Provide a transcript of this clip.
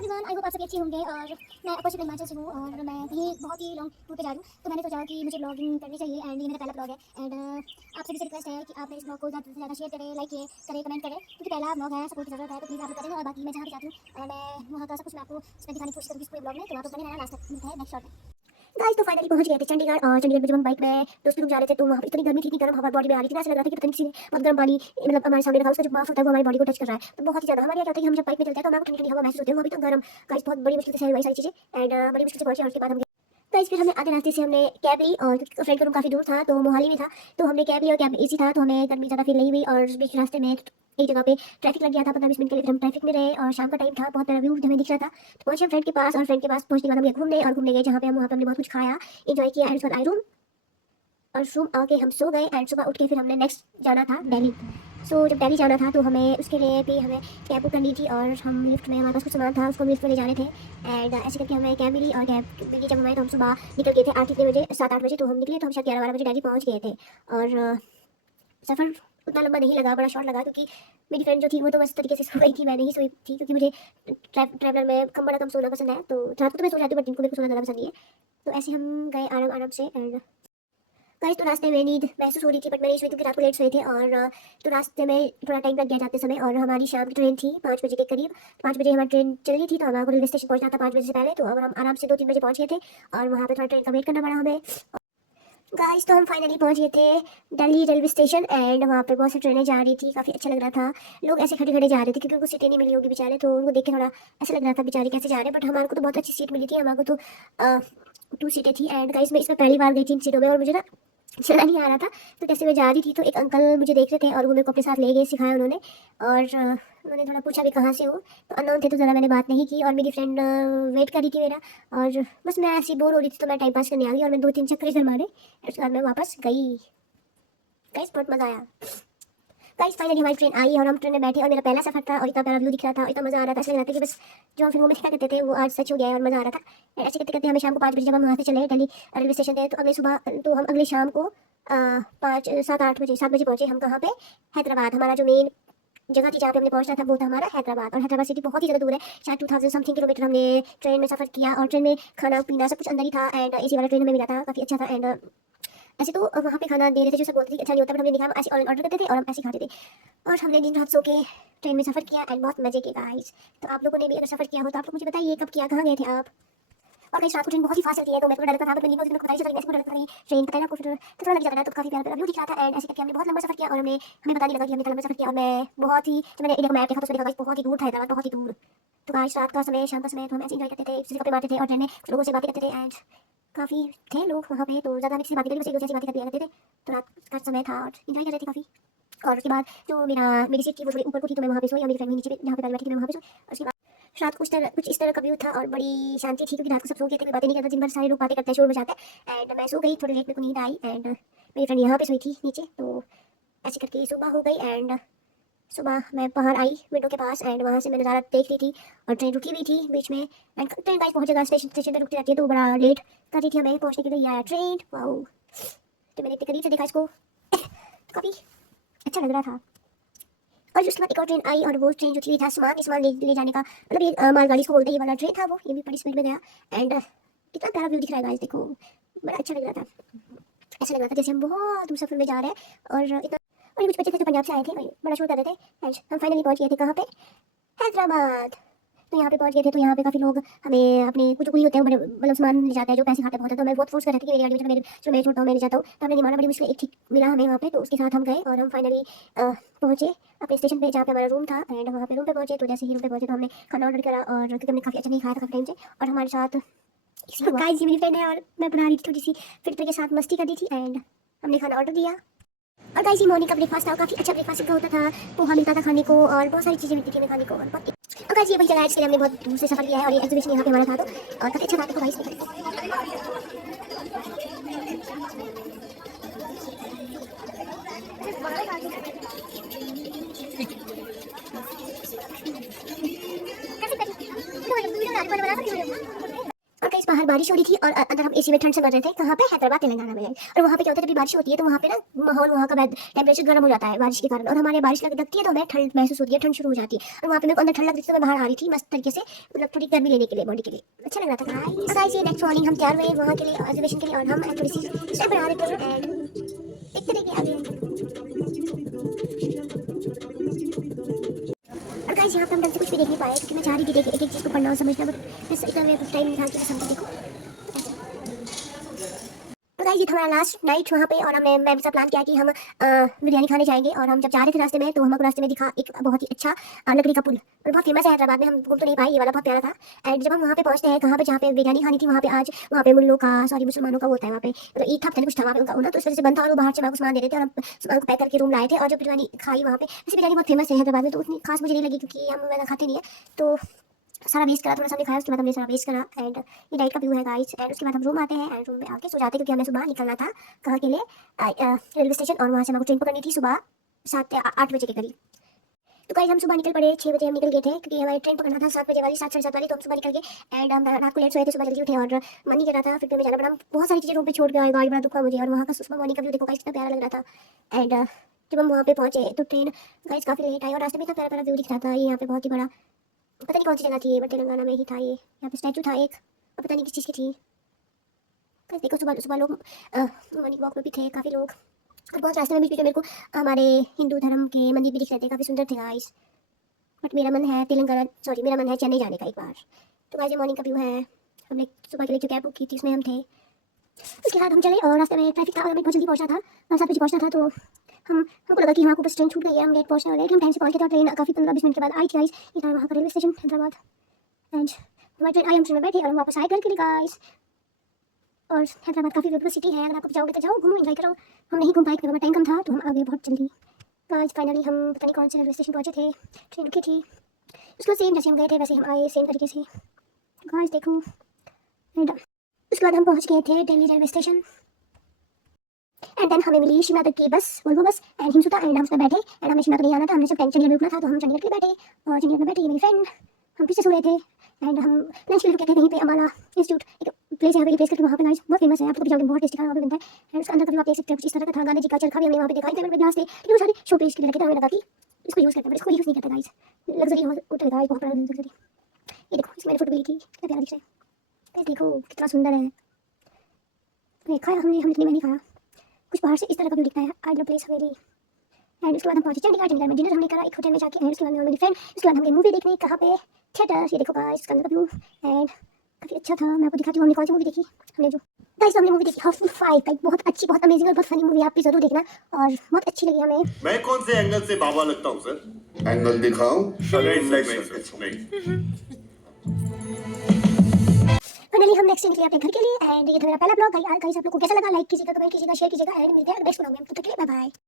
Everyone, I hope आप सभी अच्छे होंगे। और मैं अपरचुप हिमाचल से हूँ और मैं कहीं बहुत ही लॉन्ग टूर पे जा रही हूँ, तो मैंने सोचा कि मुझे ब्लॉगिंग करनी चाहिए एंड ये मेरा पहला ब्लॉग है। एंड आप सभी से रिक्वेस्ट है कि आप मेरे इस ब्लॉग को ज़्यादा से ज़्यादा शेयर करें, लाइक करें, कमेंट करें, क्योंकि पहला ब्लॉग है, सपोर्ट की जरूरत है, तो प्लीज़ आप लोग करें। और बाकी मैं जहाँ भी जाती हूँ मैं वहाँ का सब कुछ मैं आपको इसमें दिखाने की कोशिश करूँगी इस पूरे ब्लॉग में, तो आप लोग बने रहना, लास्ट तक मिलता है नेक्स्ट शॉट में। गाइस तो फाइनली पहुंच गए थे चंडीगढ़। और चंडीगढ़ में जब हम बाइक में दोस्तों लोग जा रहे थे तो वहाँ पे इतनी गर्मी थी, इतनी गर्म हवा बॉडी में आ रही थी, ऐसा लग रहा था कि पता नहीं किसी ने बहुत गर्म पानी मतलब हमारे सामने रखा, उसका जो बर्फ होता है वो हमारी बॉडी को टच कर रहा है। तो बहुत ही ज्यादा हमारे क्या होता है कि हम जब बाइक में चलते हैं तो हमें ठंडी ठंडी हवा महसूस होती है, वो अभी तो गर्म। गाइस बहुत बड़ी मुश्किल से सही हुई सारी चीजें एंड बड़ी मुश्किल से पहुंचे। और उसके बाद हम गाइस फिर हमने आधे रास्ते से हमने कैब ली, और फ्रेंड का रूम काफ़ी दूर था तो मोहाली में था, तो हमने कैब ली और कैब एसी था, तो हमें गर्मी ज़्यादा फील नहीं हुई। और बीच रास्ते में एक जगह पे ट्रैफिक लग गया था 15-20 मिनट के लिए, फिर हम ट्रैफिक में रहे और शाम का टाइम था, बहुत प्यारा व्यू हमें दिख रहा था। तो पहुंचे हम फ्रेंड के पास, और फ्रेंड के पास पहुंचने के बाद हम घूमने गए जहाँ पे हम वहाँ पे हमने बहुत कुछ खाया, एंजॉय किया। एंड उसके बाद आई रूम, और रूम आके हम सो गए। एंड सुबह उठ के फिर हमने नेक्स्ट जाना था दिल्ली। सो जब दिल्ली जाना था तो हमें उसके लिए भी हमें कैब बुक करनी थी, और हम लिफ्ट में हमारे पास कुछ सामान था उसको लिफ्ट में ले जाने थे। एंड ऐसे करके हमें कैब मिली, और कैब मिली जब हमें तो हम सुबह निकल गए थे 8-9 बजे, 7-8 बजे तो हम निकले, तो हम शायद 11-12 बजे दिल्ली पहुँच गए थे। और सफ़र उतना लंबा नहीं लगा, बड़ा शॉर्ट लगा, क्योंकि मेरी फ्रेंड जो थी वो तो मस्त तरीके से सो गई थी, मैं नहीं सोई थी, क्योंकि मुझे ट्रैवलर में बड़ा कम सोना पसंद है। तो रात को तो मैं सो जाती हूँ बट दिन को मेरे को सोना ज़्यादा पसंद नहीं है। तो ऐसे हम गए आराम आराम से। एंड गाइस तो रास्ते में नींद महसूस हो रही थी बट मैं नहीं सोई क्योंकि रात को लेट सोए थे। और तो रास्ते में थोड़ा टाइम लग गया जाते समय, और हमारी शाम की ट्रेन थी 5 बजे के करीब। 5 बजे हमारी ट्रेन चल रही थी, तो हमारे को रेलवे स्टेशन पहुंचना था 5 बजे से पहले, तो अब हम आराम से 2-3 बजे पहुंच गए थे, और वहाँ पे थोड़ा ट्रेन का वेट करना पड़ा हमें। गाइस तो हम फाइनली पहुंच गए थे दिल्ली रेलवे स्टेशन। एंड वहाँ पे बहुत सी ट्रेनें जा रही थी, काफ़ी अच्छा लग रहा था। लोग ऐसे खड़े खड़े जा रहे थे क्योंकि उनको सीटें नहीं मिली होगी बेचारे, तो उनको देख के थोड़ा ऐसा लग रहा था बेचारे कैसे जा रहे हैं। बट हमारे को तो बहुत अच्छी सीट मिली थी, हमारे को तो 2 सीटें थी। एंड गाइस मैं इसमें पहली बार गई थी इन सीटों में, और मुझे ना चला नहीं आ रहा था, तो जैसे मैं जा रही थी तो एक अंकल मुझे देख रहे थे और वो मेरे को अपने साथ ले गए, सिखाया उन्होंने। और उन्होंने थोड़ा पूछा भी कहाँ से हो, तो अननोन थे तो ज़रा मैंने बात नहीं की। और मेरी फ्रेंड वेट कर रही थी मेरा, और बस मैं ऐसी बोर हो रही थी तो मैं टाइम पास करने आ गई, और मैं 2-3 चक्कर इधर मारे, उसके बाद मैं वापस गई। गाइस बहुत मज़ा आया। गाइस फाइनली हमारी ट्रेन आई और हम ट्रेन में बैठे, और मेरा पहला सफर था, और इतना प्यारा व्यू दिख रहा था, इतना मज़ा आ रहा था, ऐसा लग रहा था कि बस जो हम फिल्मों में देखा करते थे वो आज सच हो गया है, और मज़ा आ रहा था। ऐसे करते करते हमें शाम को 5 बजे जब हम वहाँ से चले दिल्ली रेलवे स्टेशन थे, तो हम अगले शाम को 7 बजे पहुँचे। हम कहाँ पे? हैदराबाद। हमारा जो मेन जगह थी जहाँ पे हमने पहुंचना था वो था हमारा हैदराबाद, और हैदराबाद सिटी बहुत ही ज़्यादा दूर है, शायद 2000 समथिंग किलोमीटर हमने ट्रेन में सफ़र किया। और ट्रेन में खाना पीना सब कुछ अंदर ही था, एंड एसी वाला ट्रेन हमें मिला था, काफ़ी अच्छा था। एंड ऐसे तो वहाँ पे खाना दे रहे थे जो सब बोलते थे कि अच्छा नहीं होता, बट हमने देखा हम ऐसे ऑर्डर करते थे और हम ऐसे खाते थे, और हमने दिन रात सो के ट्रेन में सफ़र किया एंड बहुत मज़े किए गाइस। तो आप लोगों ने भी अगर सफ़र किया हो तो आप लोग मुझे बताइए कब किया, कहाँ गए थे आप। और गाइस रात को ट्रेन बहुत ही फास्ट चलती है, तो मेरे को डर लगता था, बट मैं नींद को पता ही चला, मेरे को डर लगता था ट्रेन पता है ना आपको, फिर तो थोड़ा लग जाता है, तो काफ़ी प्यारा व्यू दिख रहा था। एंड ऐसे करके हमने बहुत लंबा सफ़र किया, और हमें पता नहीं लगा कि हमने इतना लंबा सफ़र किया। और मैं बहुत ही जब मैंने इंडिया का मैप देखा तो उसमें देखा गाइस बहुत ही दूर था हैदराबाद, बहुत ही दूर। तो गाइस रात का समय, शाम का समय, तो हम ऐसे एंजॉय करते थे, एक दूसरे को मारते थे और ट्रेन में लोगों से बातें करते थे। एंड काफ़ी थे लोग वहाँ पे, तो ज़्यादा हमें किसी से बातें करी, बस एक दूसरे से बातें करते रहते थे। तो रात का समय था और एंजॉय कर रहे थे काफ़ी। और उसके बाद जो मेरी सीट थी वो थोड़ी ऊपर को थी, तो मैं वहाँ पे सोई, और मेरी फ्रेंड नीचे जहाँ पे पहले बैठी थी मैं वहाँ पे सोई। और उसके बाद रात को कुछ इस तरह का व्यू था, और बड़ी शांति थी, क्योंकि रात को सब सो गए थे, कोई बातें नहीं करता, दिन भर सारे लोग बातें करते हैं, शोर मचाते हैं। एंड मैं सो गई थोड़ी लेट, मेरे को नींद आई। एंड मेरी फ्रेंड यहाँ पे सोई थी नीचे, तो ऐसे करके सुबह हो गई। एंड सुबह मैं बाहर आई विंडो के पास, एंड वहाँ से मैं नज़ारा देख रही थी, और ट्रेन रुकी हुई थी बीच में। एंड ट्रेन गाइस बहुत जगह स्टेशन पर रुकती रहती है, तो बड़ा लेट कर रही थी हमें पहुँचने के लिए, आया ट्रेन। वाओ, तो मैंने इतने करीब से देखा इसको, काफ़ी अच्छा लग रहा था। और उसके बाद एक और ट्रेन आई, और वो ट्रेन जो थी था सामान ले जाने का, मतलब ये मालगाड़ी को बोलते हैं, ये वाला ट्रेन था वो, ये भी बड़ी स्पीड में गया। एंड कितना प्यारा व्यू दिख रहा है गाइस, देखो बड़ा अच्छा लग रहा था, ऐसा लग रहा था जैसे हम बहुत दूर सफर में जा रहे हैं। और इतना, और ये कुछ बच्चे थे जो पंजाब से आए थे, बड़ा शोर कर रहे थे। एंड हम फाइनली पहुंच गए थे कहाँ पे? हैदराबाद। तो यहाँ पे पहुंच गए थे, तो यहाँ पे काफ़ी लोग हमें अपने कुछ कोई होते हैं बड़े, मतलब सामान ले जाते हैं जो पैसे खाते बहुत है, तो मैं बहुत फोर्स कर रही थी कि मेरी गाड़ी में जो मैं छोड़ता हूँ मैं ले जाता हूँ। तो हमने नहीं माना, बड़ी मुश्किल एक ठीक मिला हमें वहाँ पे, तो उसके साथ हम गए और हम फाइनली पहुँचे अपने स्टेशन पे जहाँ पे हमारा रूम था। एंड वहाँ पे रूम पे पहुँचे, तो जैसे ही रूम पे पहुँचे तो हमने खाना ऑर्डर करा, और क्योंकि हमने काफ़ी अच्छा नहीं खाया था काफ़ी टाइम से। और हमारे साथ गाइस ये मेरी फ्रेंड है, और मैं बना रही थी थोड़ी सी फिल्टर के साथ मस्ती कर रही थी। एंड हमने खाना ऑर्डर दिया, और गाइस ये मॉर्निंग का ब्रेकफास्ट था, काफ़ी अच्छा ब्रेकफास्ट का होता था, पोहा मिलता था खाने को, और बहुत सारी चीज़ें मिलती थी हमें खाने को। और बहुत, और गाइस ये वही जगह है जिसके लिए हमने बहुत दूर से सफ़र किया है, और ये एग्जीबिशन यहाँ पे हमारा था, तो और काफ़ी अच्छा था। तो गाइस और गाइस बाहर बारिश हो रही थी और अंदर हम एसी में ठंड से मर रहे थे। कहाँ पे? हैदराबाद तेलंगाना में। और वहाँ पे क्या होता है, जब भी बारिश होती है तो वहाँ पे ना माहौल, वहाँ का टेम्परेचर गर्म हो जाता है बारिश के कारण, और हमारे बारिश लगती है तो हमें ठंड महसूस होती है, ठंड शुरू हो जाती है। और वहाँ पे मेरे को अंदर ठंड लग रही थी तो मैं बाहर आ रही थी मस्त तरीके से, मतलब थोड़ी गर्मी लेने के लिए बॉडी के लिए, अच्छा लग रहा था। गाइस ये नेक्स्ट मॉर्निंग हम तैयार हुए वहाँ के लिए ऑब्जर्वेशन के लिए, और हम थोड़ी सी स्टेप बना देते हैं एंड देखते रहिए आगे। और गाइस यहाँ पे हम ढंग से कुछ भी देख नहीं पाए क्योंकि मैं चाह रही थी एक एक चीज़ को पढ़ना और समझना, बट इतना मेरे टाइम नहीं था कि मैं समझ देखूँ। तो गाइस ये था हमारा लास्ट नाइट वहाँ पे, और हमने मैम से प्लान किया कि हम बिरयानी खाने जाएंगे। और हम जब जा रहे थे रास्ते में तो हमको रास्ते में दिखा एक बहुत ही अच्छा लकड़ी का पुल, और बहुत फेमस है हैदराबाद में, हम घूम तो नहीं पाए, ये वाला बहुत प्यारा था। एंड जब हम वहाँ पे पहुँचते हैं, कहाँ पे, जहाँ पे बिरयानी खानी थी, वहाँ पे आज वहाँ पे मुसलमानों का होता है वहाँ पे, तो ईद था पता नहीं कुछ था वहाँ पे उनका, तो इस वजह से बंद था और वो बाहर से हमारे सामान दे रहे थे और हम सामान को पैक करके रूम लाए थे। और जब बिरयानी खाई वहाँ पे, वैसे बिरयानी बहुत फेमस है हैदराबाद में, तो उतनी खास मुझे नहीं लगी क्योंकि हम मैंने खाते नहीं है, तो सारा वेस्ट करा, थोड़ा सा हमने खाया, उसके बाद हमने सारा वेस्ट करा। एंड ये नाइट का व्यू है गाइस। एंड उसके बाद हम रूम आते हैं एंड रूम में आके सो जाते हैं क्योंकि हमें सुबह निकलना था कहाँ के लिए, रेलवे स्टेशन, और वहाँ से हमको ट्रेन पकड़नी थी सुबह 7 या 8 बजे के करीब। तो गाइस हम सुबह निकल पड़े, 6 बजे हम निकल गए थे क्योंकि हमारी ट्रेन पकड़ना था 7 बजे वाली, 7 साढ़े 7 वाली, तो हम सुबह निकल गए। एंड हम रात को लेट सोए थे, सुबह जल्दी उठे और मन नहीं कर रहा था, फिर हमें जाना पड़ा। हम बहुत सारी चीज़ें रूम पे छोड़ के आए, गाड़ी बड़ा दुख हुआ मुझे। और वहाँ का सुबह मॉर्निंग का व्यू देखो गाइस कितना प्यारा लग रहा था। एंड जब हम वहाँ पे पहुँचे तो ट्रेन गाइस काफ़ी लेट आई और रास्ते में इतना प्यारा प्यारा व्यू दिख रहा था। ये यहाँ पे बहुत ही बड़ा, पता नहीं कौन सी जगह थी ये, बट तेलंगाना में ही था ये। यहाँ पे स्टैचू था एक, और पता नहीं किस चीज़ की थी। देखो सुबह सुबह लोग मॉर्निंग वॉक में भी थे काफ़ी लोग, और बहुत रास्ते में बीच बीच में मेरे को हमारे हिंदू धर्म के मंदिर भी दिख रहे थे, काफ़ी सुंदर थे गाइस। बट मेरा मन है मेरा मन है चेन्नई जाने का एक बार। तो गाइस ये मॉर्निंग का व्यू है। हमने सुबह के लिए जो कैब बुक की थी उसमें हम थे। उसके बाद हम चले और रास्ते में ट्रैफिक था और हमें बहुत जल्दी पहुंचना था, 7 बजे पहुंचना था, तो हमको लगा कि हाँ को बस ट्रेन छूट गई है, हम लेट पहुंचने वाले थे। हम टाइम से पहुंच गए थे, ट्रेन काफ़ी 15-20 मिनट के बाद आई थी गाइस। ये था वहाँ का रेलवे स्टेशन हैदराबाद। एंड हमारी ट्रेन आई, हम ट्रेन में बैठे और हम वापस आए घर के लिए गाइस। और हैदराबाद काफ़ी ब्यूटीफुल सिटी है, अगर आपको जाओगे तो जाओ, घूमो, एंजॉय करो। हम नहीं घूम पाए क्योंकि हमारा टाइम कम था, तो हम आ गए बहुत जल्दी गाइस। फाइनली हम पता नहीं कौन से रेलवे स्टेशन पहुंचे थे, ट्रेन रुकी थी, उसको सेम जैसे हम गए थे वैसे हम आए सेम तरीके से गाइस, देखो। एंड उसके बाद हम पहुंच गए थे Delhi railway station. And then हमें मिली शिमला तक की बस, वोल्वो बस, एंड हिमसुता, एंड हम उसमें बैठे। एंड हमें शिमला तो नहीं आना था, हमने सब चंडीगढ़ में रुकना था, तो हम चंडीगढ़ के लिए बैठे। और चंडीगढ़ में बैठे, ये मेरी फ्रेंड, हम पीछे सो रहे थे। एंड हम लंच के लिए रुके थे कहीं पे, अमाला इंस्टीट्यूट एक प्लेस है, हवेली प्लेस करके, वहाँ पे गाइस बहुत फेमस है, आप लोग भी जाओगे, बहुत टेस्टी खाना वहाँ पे बनता है। एंड उसके अंदर का भी आप देख सकते हो कुछ इस तरह का था, गांधी जी का चरखा भी हमने वहाँ पे देखा, टेबल पे ग्लास थे, लेकिन वो सारे शो पीस के लिए रखे थे, हमें लगा कि इसको यूज़ करते हैं, बट इसको यूज़ नहीं करते गाइस। लग्जरी होटल है गाइस, बहुत बड़ा लग्जरी। ये देखो इसमें फोटो ली थी, कितना प्यारा दिख रहा है गाइस, देखो कितना सुंदर है। खाया हमने इतने में नहीं खाया, कुछ बाहर से इस तरह का व्यू दिखता है, I love place Haveli. And उसके बाद हम पहुंचे चंडीगढ़ में डिनर हमने करा एक होटल में जाके। एंड उसके बाद मेरी फ्रेंड, उसके बाद हम गए मूवी देखने, कहाँ पे, थिएटर। ये देखो गाइस उसका अंदर का व्यू, एंड काफ़ी अच्छा था। मैं आपको दिखाती हूँ हमने कौन सी मूवी देखी। हमने जो गाइस हमने मूवी देखी हाउसफुल 5, बहुत अच्छी, बहुत अमेजिंग और बहुत फनी मूवी, आप भी जरूर देखना, और बहुत अच्छी लगी हमें। मैं कौन से एंगल से बाबा लगता हूँ सर? एंगल दिखाऊं? नहीं। फाइनली हम नेक्स्ट निकले अपने घर के लिए। एंड ये था मेरा पहला ब्लॉग गाइस। आप लोगों को कैसा लगा, लाइक कीजिएगा, कमेंट कीजिएगा, शेयर कीजिएगा, एंड मिलते हैं नेक्स्ट ब्लॉग में। तब तक के लिए बाय बाय।